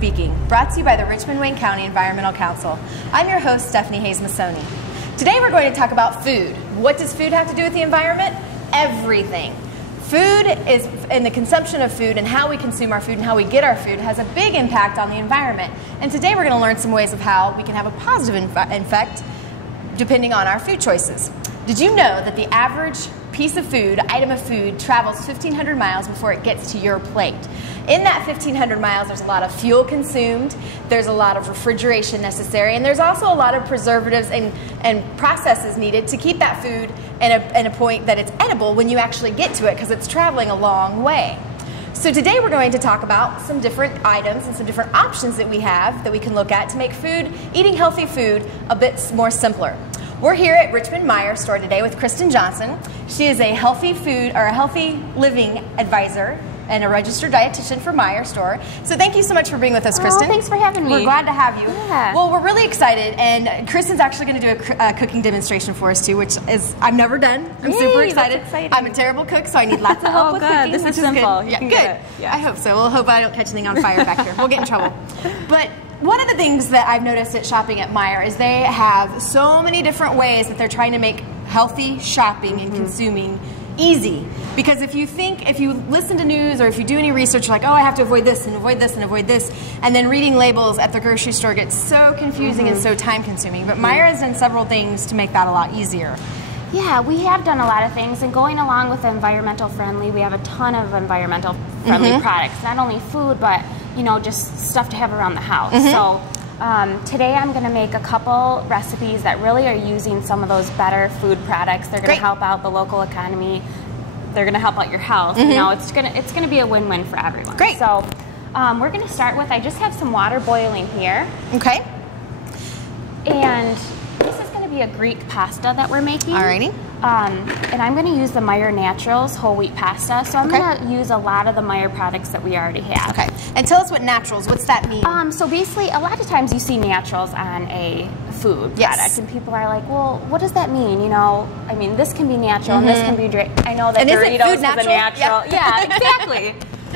Speaking, brought to you by the Richmond-Wayne County Environmental Council. I'm your host, Stephanie Hayes-Masoni. Today we're going to talk about food. What does food have to do with the environment? Everything. Food is, and the consumption of food and how we consume our food and how we get our food has a big impact on the environment. And today we're going to learn some ways of how we can have a positive effect depending on our food choices. Did you know that the average piece of food, item of food, travels 1,500 miles before it gets to your plate? In that 1,500 miles, there's a lot of fuel consumed, there's a lot of refrigeration necessary, and there's also a lot of preservatives and processes needed to keep that food in a point that it's edible when you actually get to it, because it's traveling a long way. So today we're going to talk about some different items and some different options that we have that we can look at to make food, eating healthy food, a bit more simpler. We're here at Richmond Meijer store today with Kristen Johnson. She is a healthy food or a healthy living advisor and a registered dietitian for Meijer store. So thank you so much for being with us, Kristen. Thanks for having me. We're glad to have you. Yeah. Well, we're really excited, and Kristen's actually going to do a cooking demonstration for us too, which is I've never done. I'm super excited. I'm a terrible cook, so I need lots of help with cooking. This is simple. Good. Yeah. I hope so. We'll hope I don't catch anything on fire back here. We'll get in trouble. But one of the things that I've noticed at shopping at Meijer is they have so many different ways that they're trying to make healthy shopping and consuming easy. Because if you listen to news or if you do any research, you're like, oh, I have to avoid this and avoid this and avoid this, and then reading labels at the grocery store gets so confusing and so time consuming. But Meijer has done several things to make that a lot easier. Yeah, we have done a lot of things, and going along with the environmental friendly, we have a ton of environmental friendly products, not only food, but just stuff to have around the house. So today I'm going to make a couple recipes that really are using some of those better food products. They're going to help out the local economy. They're going to help out your health. It's going to be a win-win for everyone. Great. So we're going to start with, I just have some water boiling here. Okay. And this is going to be a Greek pasta that we're making. Alrighty. And I'm going to use the Meijer Naturals whole wheat pasta. So I'm going to use a lot of the Meijer products that we already have. Okay. And tell us what naturals, what's that mean? So basically, a lot of times you see naturals on a food product, and people are like, well, what does that mean? I mean, this can be natural and this can be I know that Doritos is a natural. Yeah, exactly.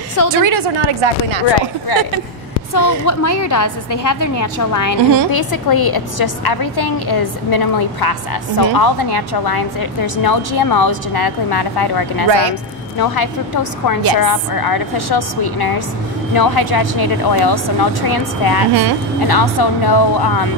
So Doritos are not exactly natural. Right. So what Meijer does is they have their natural line, and basically it's just everything is minimally processed. So all the natural lines, there's no GMOs, genetically modified organisms, no high fructose corn syrup or artificial sweeteners, no hydrogenated oils, so no trans fats, and also no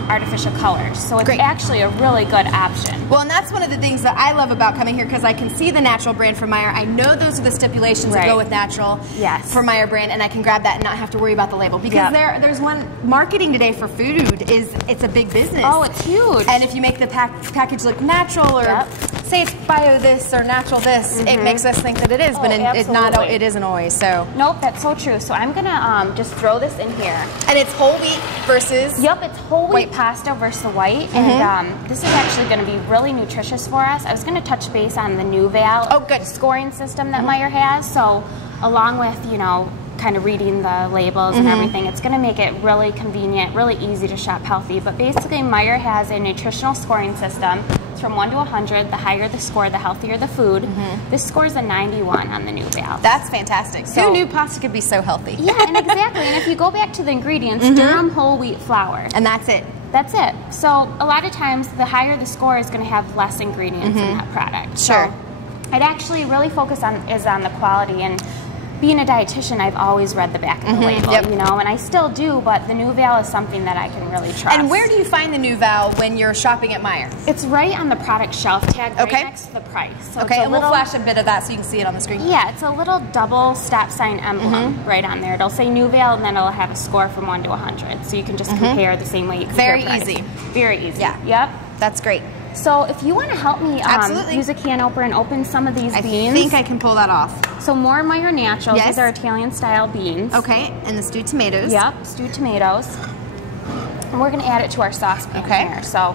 artificial colors. So it's actually a really good option. Well, and that's one of the things that I love about coming here, because I can see the natural brand from Meijer. I know those are the stipulations that go with natural for Meijer brand, and I can grab that and not have to worry about the label. Because there's one marketing today for food it's a big business. Oh, it's huge. And if you make the package look natural or say it's bio this or natural this, it makes us think that it is, but it isn't always. So nope, that's so true. So I'm gonna just throw this in here. And it's whole wheat versus it's whole wheat pasta versus the white, and this is actually going to be really nutritious for us. I was going to touch base on the new Vowel scoring system that Meijer has. So along with kind of reading the labels and everything, it's going to make it really convenient, really easy to shop healthy. But basically, Meijer has a nutritional scoring system. It's from 1 to 100. The higher the score, the healthier the food. This scores a 91 on the new Vowel. That's fantastic. So, who knew pasta could be so healthy? Yeah, and exactly. And if you go back to the ingredients, durum whole wheat flour. And that's it. That's it. So a lot of times, the higher the score is going to have less ingredients in that product. Sure. So I'd actually really focus on the quality. And being a dietitian, I've always read the back of the label, and I still do, but the new Vowel is something that I can really trust. And where do you find the new Vowel when you're shopping at Meijer? It's right on the product shelf tag, right next to the price. So and we'll flash a bit of that so you can see it on the screen. Yeah, it's a little double stop sign emblem right on there. It'll say new Vowel, and then it'll have a score from 1 to 100, so you can just compare the same way you compare price. Very easy. Very easy. Yeah. Yep. That's great. So if you want to help me use a can opener and open some of these beans. I think I can pull that off. So more Meijer Naturals. These are Italian style beans. Okay, and the stewed tomatoes. Yep, stewed tomatoes. And we're going to add it to our saucepan here. So,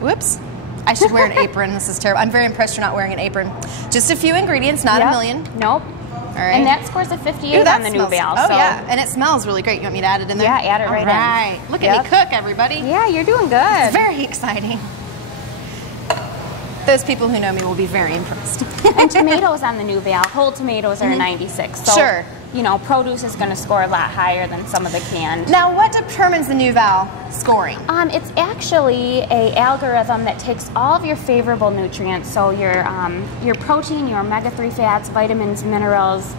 whoops. I should wear an apron. This is terrible. I'm very impressed you're not wearing an apron. Just a few ingredients, not a million. Nope. All right. And that scores a 58 on the new Vowel. Oh, yeah. And it smells really great. You want me to add it in there? Yeah, add it right in. All right. Look at me cook, everybody. Yeah, you're doing good. It's very exciting. Those people who know me will be very impressed. And tomatoes on the new Vowel, whole tomatoes are 96. So you know, produce is going to score a lot higher than some of the canned. Now, what determines the new Vowel scoring? It's actually a algorithm that takes all of your favorable nutrients, so your protein, your omega-3 fats, vitamins, minerals,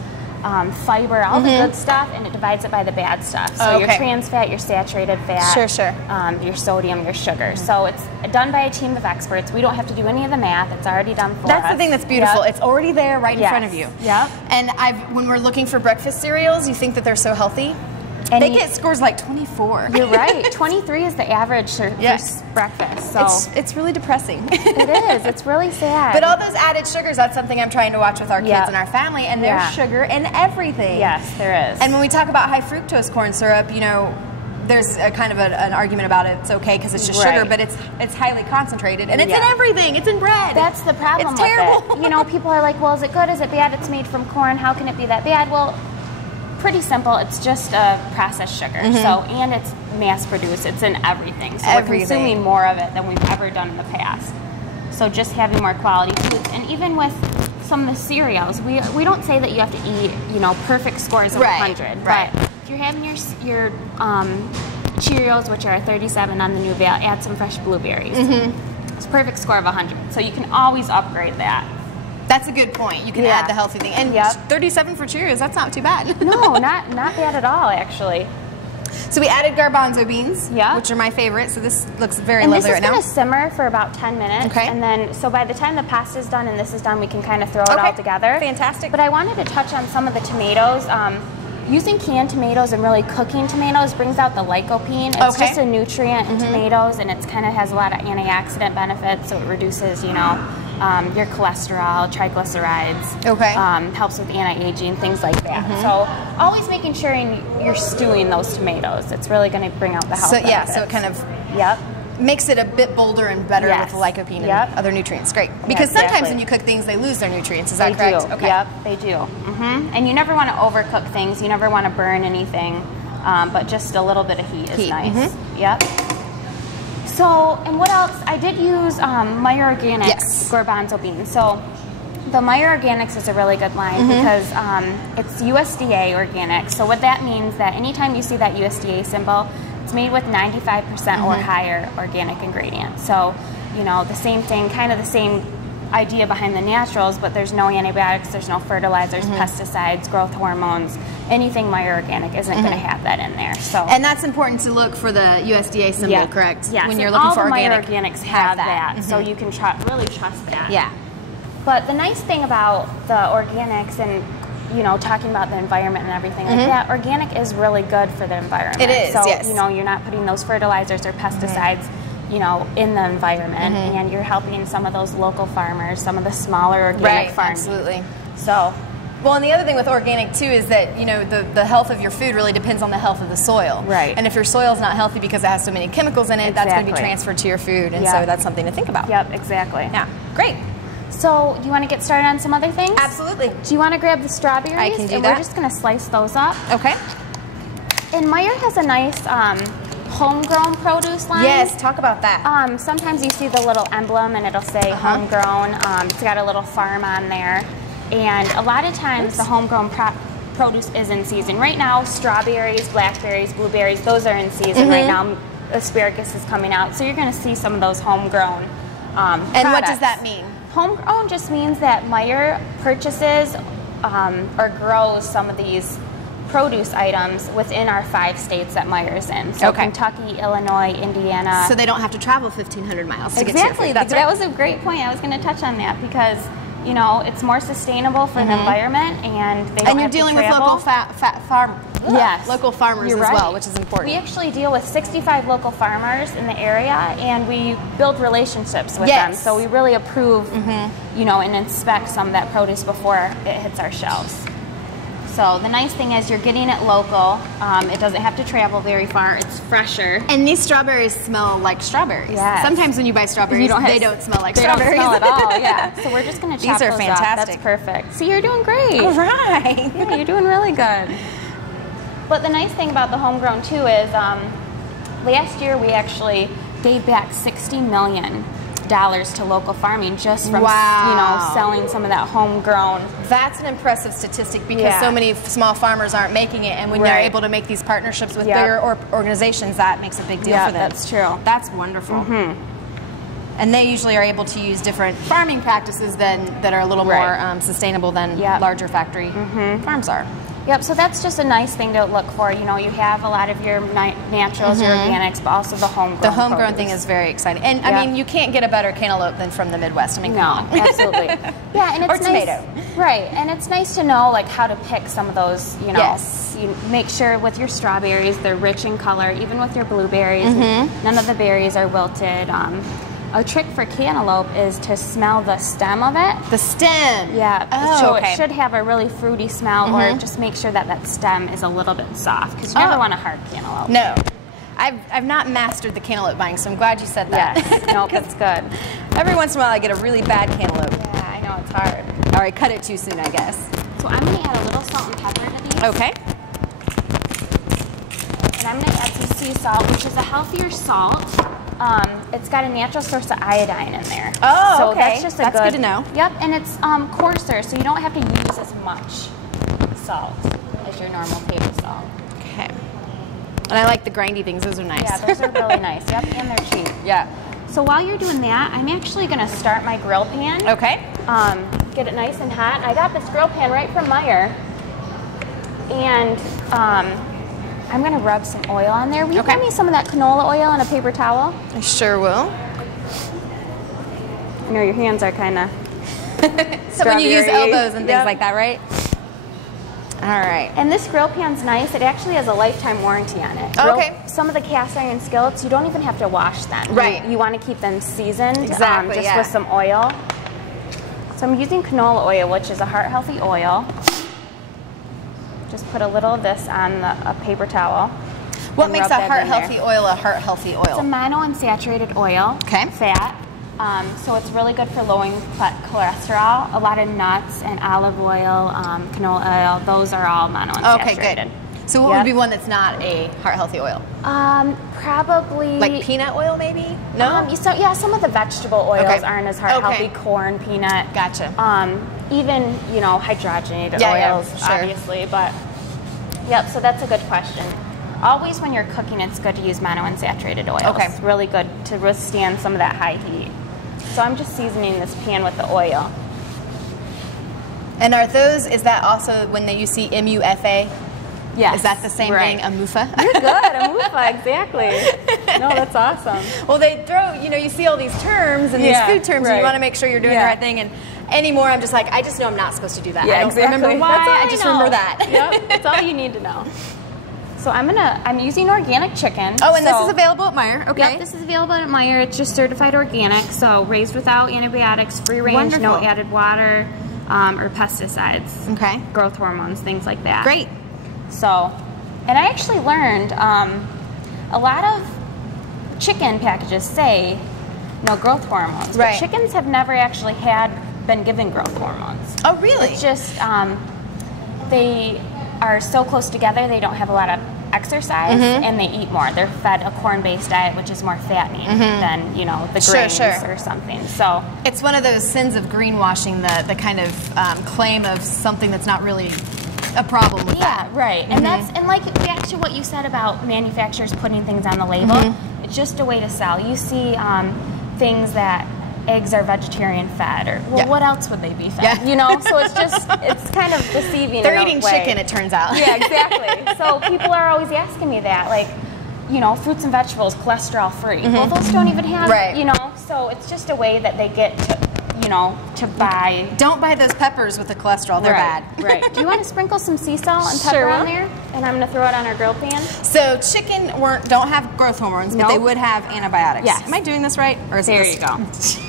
fiber, all the good stuff, and it divides it by the bad stuff. So your trans fat, your saturated fat, your sodium, your sugar. So it's done by a team of experts. We don't have to do any of the math. It's already done for us. That's the thing that's beautiful. It's already there right in front of you. Yep. And when we're looking for breakfast cereals, you think that they're so healthy? And they get scores like 24. You're right. 23 is the average for breakfast. So it's really depressing. It is. It's really sad. But all those added sugars, that's something I'm trying to watch with our kids and our family, and there's sugar in everything. Yes, there is. And when we talk about high fructose corn syrup, you know, there's a kind of an argument about it. It's okay because it's just sugar, but it's highly concentrated, and it's in everything. It's in bread. That's the problem. It's terrible. You know, people are like, well, is it good? Is it bad? It's made from corn. How can it be that bad? Well, pretty simple. It's just a processed sugar. And it's mass produced. It's in everything. So we're consuming more of it than we've ever done in the past. So just having more quality foods, and even with some of the cereals, we don't say that you have to eat, you know, perfect scores of 100. But if you're having your Cheerios, which are 37 on the new Vowel, add some fresh blueberries. It's a perfect score of 100. So you can always upgrade that. That's a good point. You can add the healthy thing. And 37 for Cheerios, that's not too bad. No, not bad at all, actually. So we added garbanzo beans, which are my favorite. So this looks very lovely right now. And this is going to simmer for about 10 minutes. Okay. And then, so by the time the pasta is done and this is done, we can kind of throw it all together. Fantastic. But I wanted to touch on some of the tomatoes. Using canned tomatoes and really cooking tomatoes brings out the lycopene. It's just a nutrient in tomatoes, and it kind of has a lot of antioxidant benefits. So it reduces, you know, your cholesterol, triglycerides. Helps with anti-aging, things like that. So always making sure you're stewing those tomatoes. It's really going to bring out the health benefits. So it kind of makes it a bit bolder and better with the lycopene and other nutrients. Great. Because sometimes when you cook things, they lose their nutrients. Is that correct? Okay. Yep, they do. And you never want to overcook things. You never want to burn anything. But just a little bit of heat is nice. Yep. So, and what else? I did use Meyer Organics garbanzo beans. So the Meyer Organics is a really good line because it's USDA organic. So what that means that anytime you see that USDA symbol, it's made with 95% or higher organic ingredients. So, you know, the same thing, kind of the same idea behind the naturals, but there's no antibiotics, there's no fertilizers, pesticides, growth hormones. Anything Meyer Organic isn't going to have that in there. So, and that's important to look for the USDA symbol, correct? Yes. When you're looking for All organic, the Meyer Organics have that. So you can really trust that. Yeah. But the nice thing about the organics and, you know, talking about the environment and everything like that, organic is really good for the environment. It is, so, you know, you're not putting those fertilizers or pesticides, you know, in the environment, and you're helping some of those local farmers, some of the smaller organic farms. Absolutely. So, well, and the other thing with organic too is that, you know, the health of your food really depends on the health of the soil. Right. And if your soil is not healthy because it has so many chemicals in it, that's going to be transferred to your food, and so that's something to think about. Yep, exactly. Yeah. Great. So, do you want to get started on some other things? Absolutely. Do you want to grab the strawberries? I can do and that. We're just going to slice those up. Okay. And Meyer has a nice homegrown produce line. Yes, talk about that. Sometimes you see the little emblem and it'll say homegrown. It's got a little farm on there. And a lot of times the homegrown produce is in season. Right now, strawberries, blackberries, blueberries, those are in season right now. Asparagus is coming out. So you're going to see some of those homegrown and products. what does that mean? Homegrown just means that Meyer purchases or grows some of these produce items within our 5 states that Meyer's in. So Kentucky, Illinois, Indiana. So they don't have to travel 1,500 miles to get to your food. That was a great point. I was going to touch on that because, you know, it's more sustainable for the environment, and they don't and you're dealing with local local farmers as well, which is important. We actually deal with 65 local farmers in the area, and we build relationships with them. So we really approve, you know, and inspect some of that produce before it hits our shelves. So the nice thing is you're getting it local. It doesn't have to travel very far. It's fresher. And these strawberries smell like strawberries. Yes. Sometimes when you buy strawberries, they don't smell like strawberries. They don't smell at all, So we're just going to chop these are those fantastic. up. That's perfect. See, you're doing great. All right. Yeah, you're doing really good. But the nice thing about the homegrown, too, is last year we actually gave back $60 million dollars to local farming just from, you know, selling some of that homegrown. That's an impressive statistic because so many small farmers aren't making it, and when they're able to make these partnerships with bigger organizations, that makes a big deal for them. That's true. That's wonderful. And they usually are able to use different farming practices that are a little more sustainable than larger factory farms are. Yep, so that's just a nice thing to look for. You know, you have a lot of your naturals, your organics, but also the homegrown. The homegrown thing is very exciting. And I mean, you can't get a better cantaloupe than from the Midwest. I mean, come on. Absolutely. Yeah, and it's or tomato. Nice, right, and it's nice to know like how to pick some of those, you know. You make sure with your strawberries, they're rich in color, even with your blueberries. None of the berries are wilted. A trick for cantaloupe is to smell the stem of it. The stem? Yeah. So it should have a really fruity smell, or just make sure that that stem is a little bit soft, because you never want a hard cantaloupe. No. I've not mastered the cantaloupe buying, so I'm glad you said that. Yes. Nope, that's good. Every once in a while I get a really bad cantaloupe. Yeah, I know, it's hard. All right, cut it too soon, I guess. So I'm going to add a little salt and pepper to these. Okay. And I'm going to add some sea salt, which is a healthier salt. It's got a natural source of iodine in there. Oh, so okay. That's just that's good to know. Yep, and it's coarser, so you don't have to use as much salt as your normal table salt. Okay. And I like the grindy things. Those are nice. Yeah, those are really nice. Yep, and they're cheap. Yeah. So while you're doing that, I'm actually going to start my grill pan. Okay. Get it nice and hot. And I got this grill pan right from Meijer. And I'm going to rub some oil on there. Will you give me some of that canola oil on a paper towel? I sure will. I know your hands are kind of So when you use elbows and things like that, right? All right. And this grill pan's nice. It actually has a lifetime warranty on it. Okay. Some of the cast iron skillets, you don't even have to wash them. Right. You want to keep them seasoned exactly, just with some oil. So I'm using canola oil, which is a heart-healthy oil. Just put a little of this on a paper towel. What makes a heart-healthy oil a heart-healthy oil? It's a monounsaturated oil, fat. So it's really good for lowering cholesterol. A lot of nuts and olive oil, canola oil, those are all monounsaturated. Okay, good. So what would be one that's not a heart-healthy oil? Probably... Like peanut oil, maybe? No? Yeah, some of the vegetable oils aren't as heart-healthy. Corn, peanut. Gotcha. Even, you know, hydrogenated oils, obviously. But, yep, so that's a good question. Always when you're cooking, it's good to use monounsaturated oils. Okay. It's really good to withstand some of that high heat. So I'm just seasoning this pan with the oil. And are those, is that also when you see MUFA? Yes. Is that the same thing, a MUFA? You're good, a MUFA, exactly. No, that's awesome. Well, they throw, you know, you see all these terms and these food terms, and you want to make sure you're doing the right thing. And anymore, I'm just like, I just know I'm not supposed to do that. I don't remember why, I just remember that. Yep, that's all you need to know. So I'm using organic chicken. Oh, and this is available at Meijer, okay. Yep, this is available at Meijer. It's just certified organic, so raised without antibiotics, free range, no added water or pesticides. Okay. Growth hormones, things like that. Great. So, and I actually learned a lot of chicken packages say no growth hormones, but chickens have never actually been given growth hormones. Oh, really? It's just they are so close together, they don't have a lot of exercise, and they eat more. They're fed a corn-based diet, which is more fattening than, you know, the grains or something. So it's one of those sins of greenwashing, the kind of claim of something that's not really a problem with that. Yeah, right. And that's, and like back to what you said about manufacturers putting things on the label, it's just a way to sell. You see things that eggs are vegetarian fed, or what else would they be fed? You know, so it's just, it's kind of deceiving. They're eating chicken, it turns out. Yeah, exactly. So people are always asking me that, like, you know, fruits and vegetables, cholesterol free. Well, those don't even have, you know, so it's just a way that they get to, you know, to buy. Don't buy those peppers with the cholesterol, they're bad. Right. Do you want to sprinkle some sea salt and pepper on there? And I'm going to throw it on our grill pan. So chicken don't have growth hormones, but they would have antibiotics. Yes. Am I doing this right? Or is there you go.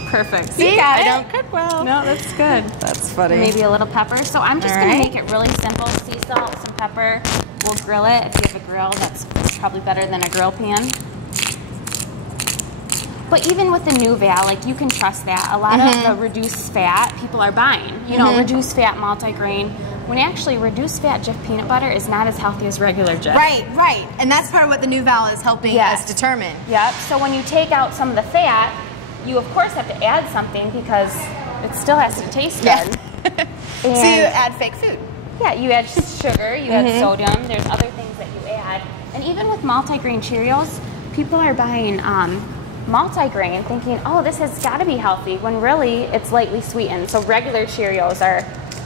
Perfect. See, I don't cook well. No, that's good. That's funny. Maybe a little pepper. So I'm just going to make it really simple. Sea salt, some pepper. We'll grill it. If you have a grill, that's probably better than a grill pan. But even with the new Vowel, like, you can trust that. A lot of the reduced fat people are buying. You know, reduced fat multigrain. When actually reduced fat Jif peanut butter is not as healthy as regular Jif. Right, right. And that's part of what the new Vowel is helping us determine. Yep. So when you take out some of the fat, you of course have to add something because it still has to taste good. Yeah. So you add fake food. Yeah, you add sugar, you add sodium, there's other things that you add. And even with multigrain Cheerios, people are buying multigrain thinking, oh, this has got to be healthy, when really it's lightly sweetened. So regular Cheerios are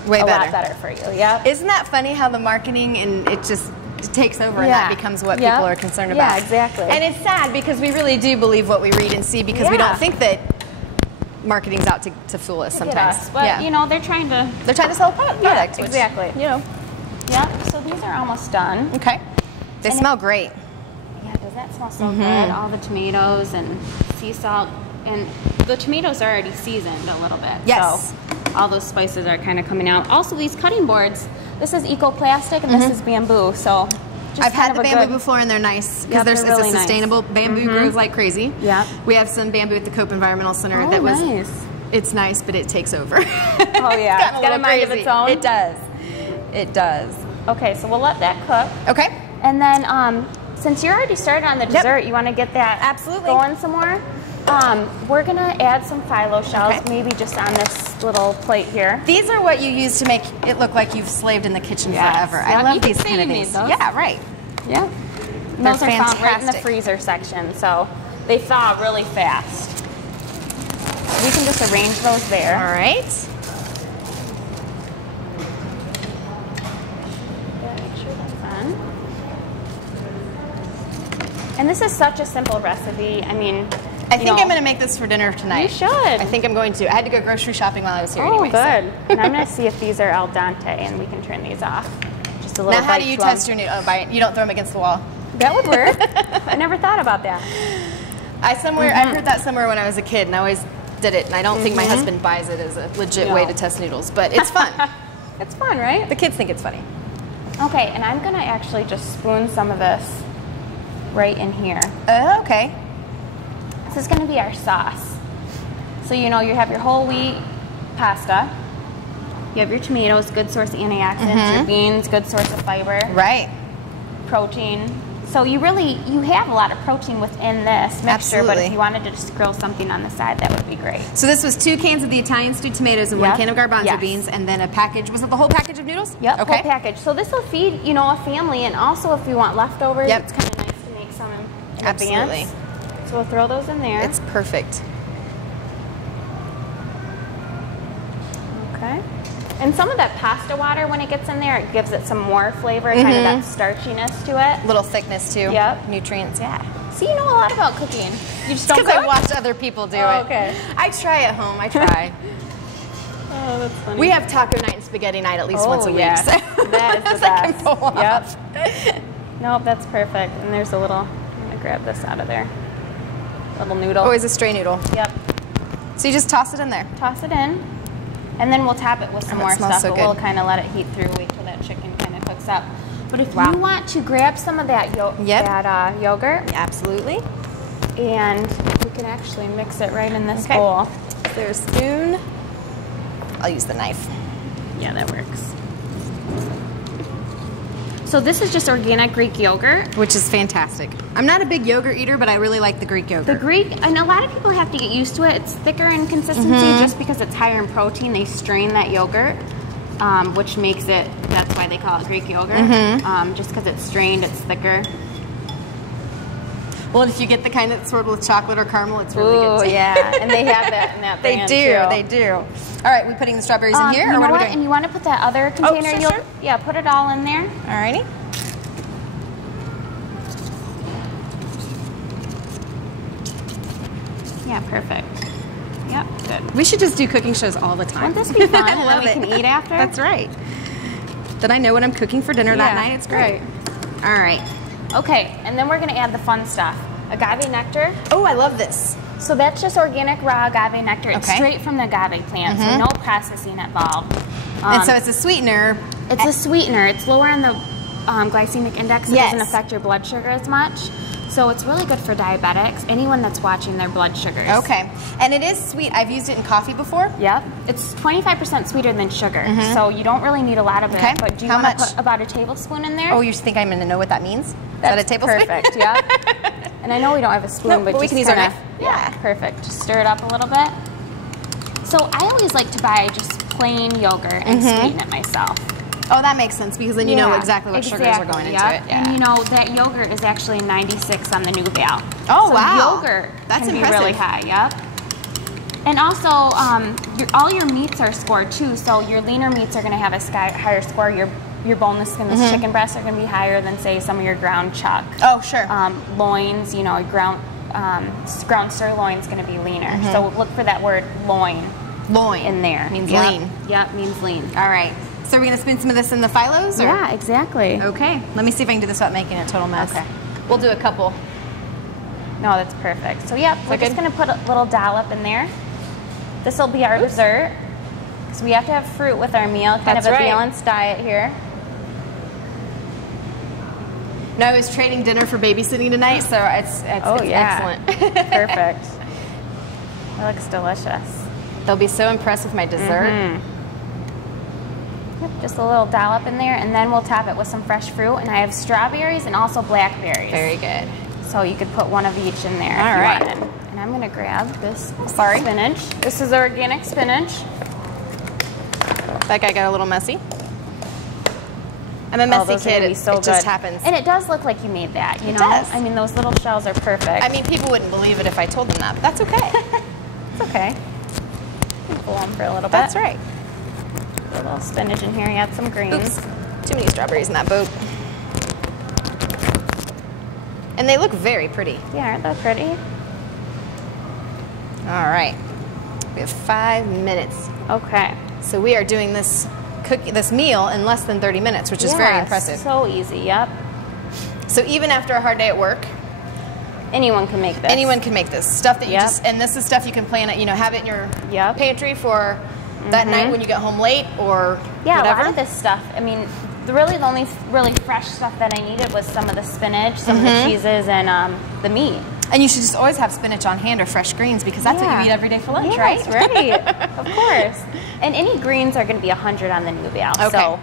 way better. Lot better for you. Yeah. Isn't that funny how the marketing and it just takes over and that becomes what people are concerned about? Yeah, exactly. And it's sad because we really do believe what we read and see because we don't think that marketing's out to fool us sometimes. But you know, they're trying to sell a product. Yeah, exactly. Which, you know. Yeah. So these are almost done. Okay. They smell great. Yeah, does that smell so good? All the tomatoes and sea salt, and the tomatoes are already seasoned a little bit. Yes. So all those spices are kind of coming out. Also, these cutting boards. This is eco-plastic and this is bamboo. So I've had the bamboo before and they're nice because it's really a sustainable bamboo grows like crazy. Yeah. We have some bamboo at the Cope Environmental Center that was nice. It's nice, but it takes over. Oh yeah, it's got a mind of its own. It does. It does. Okay, so we'll let that cook. Okay. And then since you're already started on the dessert, you want to get that going some more? We're going to add some phyllo shells, maybe just on this little plate here. These are what you use to make it look like you've slaved in the kitchen forever. I love these kind of things. Yeah, right. Yeah. And those are found right in the freezer section, so they thaw really fast. We can just arrange those there. All right. Make sure that's on. And this is such a simple recipe. I mean, I think I'm going to make this for dinner tonight. You should. I think I'm going to. I had to go grocery shopping while I was here anyway. Oh, good. And I'm going to see if these are al dente, and we can turn these off. Just a little. Now, how do you test your noodle? Oh, you don't throw them against the wall. That would work. I never thought about that. I heard that somewhere when I was a kid, and I always did it. And I don't think my husband buys it as a legit way to test noodles, but it's fun. It's fun, right? The kids think it's funny. Okay, and I'm going to actually just spoon some of this right in here. Oh, okay. This is going to be our sauce. So, you know, you have your whole wheat pasta. You have your tomatoes, good source of antioxidants. Your beans, good source of fiber. Right. Protein. So you have a lot of protein within this mixture, but if you wanted to just grill something on the side, that would be great. So this was 2 cans of the Italian stewed tomatoes and 1 can of garbanzo beans, and then a package. Was it the whole package of noodles? Yep, whole package. So this will feed, you know, a family, and also if you want leftovers, it's kind of nice to make some in advance. So we'll throw those in there. It's perfect. Okay. And some of that pasta water, when it gets in there, it gives it some more flavor, kind of that starchiness to it. Little thickness too. Yep. Nutrients, yeah. So you know a lot about cooking. You just don't cook? Because I watch other people do it. Okay. I try at home. I try. Oh, that's funny. We have taco night and spaghetti night at least once a week. So that is the best. Yep. Nope, that's perfect. And there's a little, I'm going to grab this out of there. Little noodle. Always a stray noodle. Yep. So you just toss it in there. Toss it in. And then we'll tap it with some more stuff, so but we'll kind of let it heat through, wait till that chicken kind of cooks up. But if you want to grab some of that, yogurt. Absolutely. And we can actually mix it right in this bowl. There's a spoon. I'll use the knife. Yeah, that works. So this is just organic Greek yogurt. Which is fantastic. I'm not a big yogurt eater, but I really like the Greek yogurt. The Greek, and a lot of people have to get used to it. It's thicker in consistency just because it's higher in protein. They strain that yogurt, which makes it, that's why they call it Greek yogurt. Just because it's strained, it's thicker. Well, if you get the kind that's sort of with chocolate or caramel, it's really good too. Yeah, and they have that in that brand They do. All right, we putting the strawberries in here, or what are we doing? And you want to put that other container? Sure. Yeah, put it all in there. All righty. Yeah, perfect. Yep, good. We should just do cooking shows all the time. Wouldn't this be fun? I love and then we can eat after? That's right. Then I know what I'm cooking for dinner that night. It's great. All right. Okay, and then we're going to add the fun stuff. Agave nectar. Oh, I love this. So that's just organic raw agave nectar. It's straight from the agave plant, so no processing involved. And so it's a sweetener. It's a sweetener. It's lower on the glycemic index. It doesn't affect your blood sugar as much. So it's really good for diabetics, anyone that's watching their blood sugars. Okay. And it is sweet. I've used it in coffee before. Yep. It's 25% sweeter than sugar, so you don't really need a lot of it. But do you want to put about a tablespoon in there? Oh, you think I'm going to know what that means? That's a tablespoon? Perfect, yeah. And I know we don't have a spoon, but we just can use our knife. Yeah. Perfect. Just stir it up a little bit. So I always like to buy just plain yogurt and sweeten it myself. Oh, that makes sense because then you know exactly what sugars are going into it. Yeah. And you know that yogurt is actually 96 on the new Vowel. Oh, so wow. Yogurt That's can impressive. be really high. Yep. And also, all your meats are scored too. So your leaner meats are going to have a higher score. Your boneless, skinless chicken breasts are going to be higher than say some of your ground chuck. Oh, sure. Loins, you know, ground sirloin is going to be leaner. So look for that word loin. Loin in there. Means lean. Yep, means lean. All right. So we're going to spin some of this in the phylos? Or? Yeah, exactly. Okay. Let me see if I can do this without making a total mess. Okay. We'll do a couple. No, that's perfect. So yep, we're just going to put a little dollop in there. This will be our dessert. Because we have to have fruit with our meal. Kind of a balanced diet here. No, I was trading dinner for babysitting tonight, so it's excellent. Perfect. It looks delicious. They'll be so impressed with my dessert. Yep, just a little dollop in there, and then we'll top it with some fresh fruit. And I have strawberries and also blackberries. Very good. So you could put one of each in there All if you wanted. And I'm going to grab this spinach. This is organic spinach. That guy got a little messy. I'm a messy kid. It just happens. And it does look like you made that, you know? Does. I mean, those little shells are perfect. I mean, people wouldn't believe it if I told them that, but that's okay. It's okay. You can pull them for a little bit. That's right. Put a little spinach in here. You add some greens. Oops. Too many strawberries in that boat. And they look very pretty. Yeah, aren't they pretty? All right. We have 5 minutes. Okay. So we are doing this meal in less than 30 minutes, which is very impressive. So easy, yep. So even after a hard day at work, anyone can make this. Anyone can make this stuff that you and this is stuff you can plan it, you know, have it in your pantry for that night when you get home late or whatever. A lot of this stuff. I mean, the only really fresh stuff that I needed was some of the spinach, some of the cheeses, and the meat. And you should just always have spinach on hand or fresh greens because that's what you eat every day for lunch, right? Right. Of course. And any greens are going to be 100 on the new Vowel. Okay. So,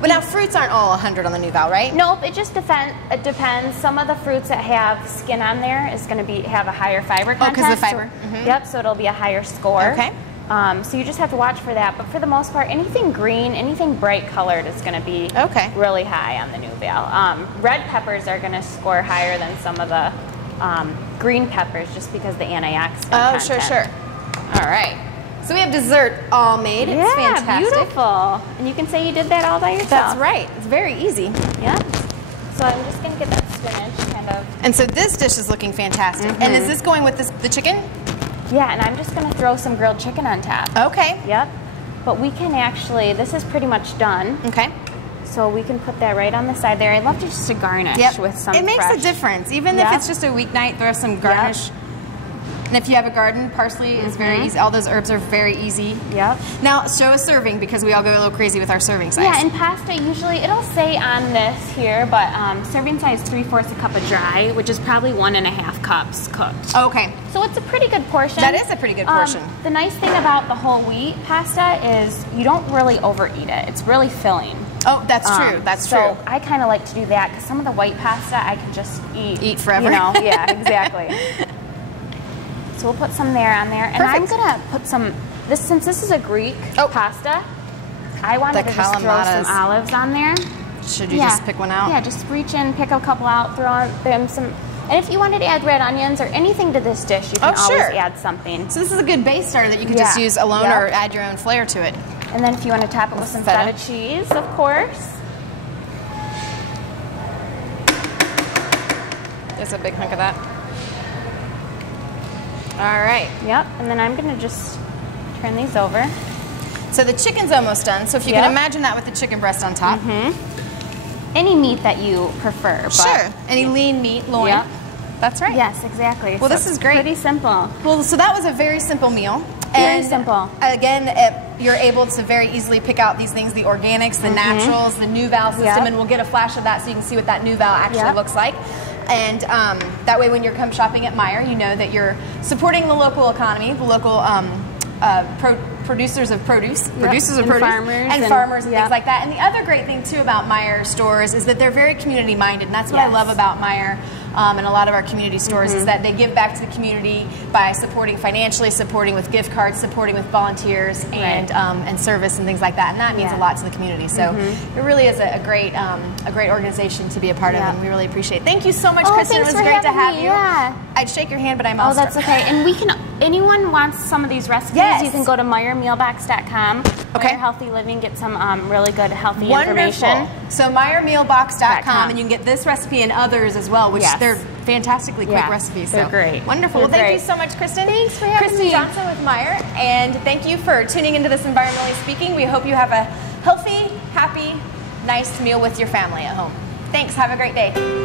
but now fruits aren't all 100 on the new Vowel, right? Nope. It just depends. Some of the fruits that have skin on there is going to have a higher fiber content. Oh, because of fiber. Yep. So it'll be a higher score. Okay. So you just have to watch for that. But for the most part, anything green, anything bright colored is going to be really high on the new Vowel. Red peppers are going to score higher than some of the green peppers just because the antioxidant content. Sure. All right. So we have dessert all made. It's fantastic. Beautiful. And you can say you did that all by yourself. That's right. It's very easy. Yeah. So I'm just going to get that spinach kind of. And so this dish is looking fantastic. And is this going with the chicken? Yeah, and I'm just going to throw some grilled chicken on top. Okay. Yep. But we can actually, this is pretty much done. Okay. So we can put that right on the side there. I love just to garnish with some It makes fresh. a difference. Even if it's just a weeknight, throw some garnish. And if you have a garden, parsley is very easy. All those herbs are very easy. Yep. Now, show a serving because we all go a little crazy with our serving size. Yeah, and pasta, usually, it'll say on this here, but serving size 3/4 a cup of dry, which is probably 1.5 cups cooked. Okay. So it's a pretty good portion. That is a pretty good portion. The nice thing about the whole wheat pasta is you don't really overeat it. It's really filling. Oh, that's true. That's true. So I kind of like to do that because some of the white pasta I can just eat forever. You know? Yeah, exactly. So we'll put some there on there, and I'm gonna put some. Since this is a Greek pasta, I wanted to just throw some olives on there. Should you just pick one out? Yeah, just reach in, pick a couple out, throw on them some. And if you wanted to add red onions or anything to this dish, you can always add something. So this is a good base starter that you could just use alone or add your own flair to it. And then if you want to top it with some feta cheese, of course. There's a big hunk of that. All right. Yep, and then I'm going to just turn these over. So the chicken's almost done. So if you can imagine that with the chicken breast on top. Any meat that you prefer. But sure. Any lean meat, loin. Yep. That's right. Yes, exactly. Well, this is great. Pretty simple. Well, so that was a very simple meal. Very simple. Again, you're able to very easily pick out these things, the organics, the naturals, the new Vowel system, and we'll get a flash of that so you can see what that new Vowel actually looks like. And that way when you're come shopping at Meijer, you know that you're supporting the local economy, the local producers of produce, farmers and farmers and things like that. And the other great thing too about Meijer stores is that they're very community minded, and that's what I love about Meijer. and a lot of our community stores is that they give back to the community by supporting financially, supporting with gift cards, supporting with volunteers and service and things like that. And that means a lot to the community. So it really is a great organization to be a part of, and we really appreciate it. Thank you so much, Kristen. It was great to have you. Yeah. I'd shake your hand, but I'm all that's okay. And we can, anyone wants some of these recipes, you can go to MeyerMealbox.com. Meyer Healthy Living, get some really good healthy information. So MeyerMealbox.com, and you can get this recipe and others as well, which they're fantastically quick recipes. They're great. Wonderful. Well, thank you so much, Kristen. Thanks for having me. Kristen Johnson with Meyer, and thank you for tuning into this Environmentally Speaking. We hope you have a healthy, happy, nice meal with your family at home. Thanks. Have a great day.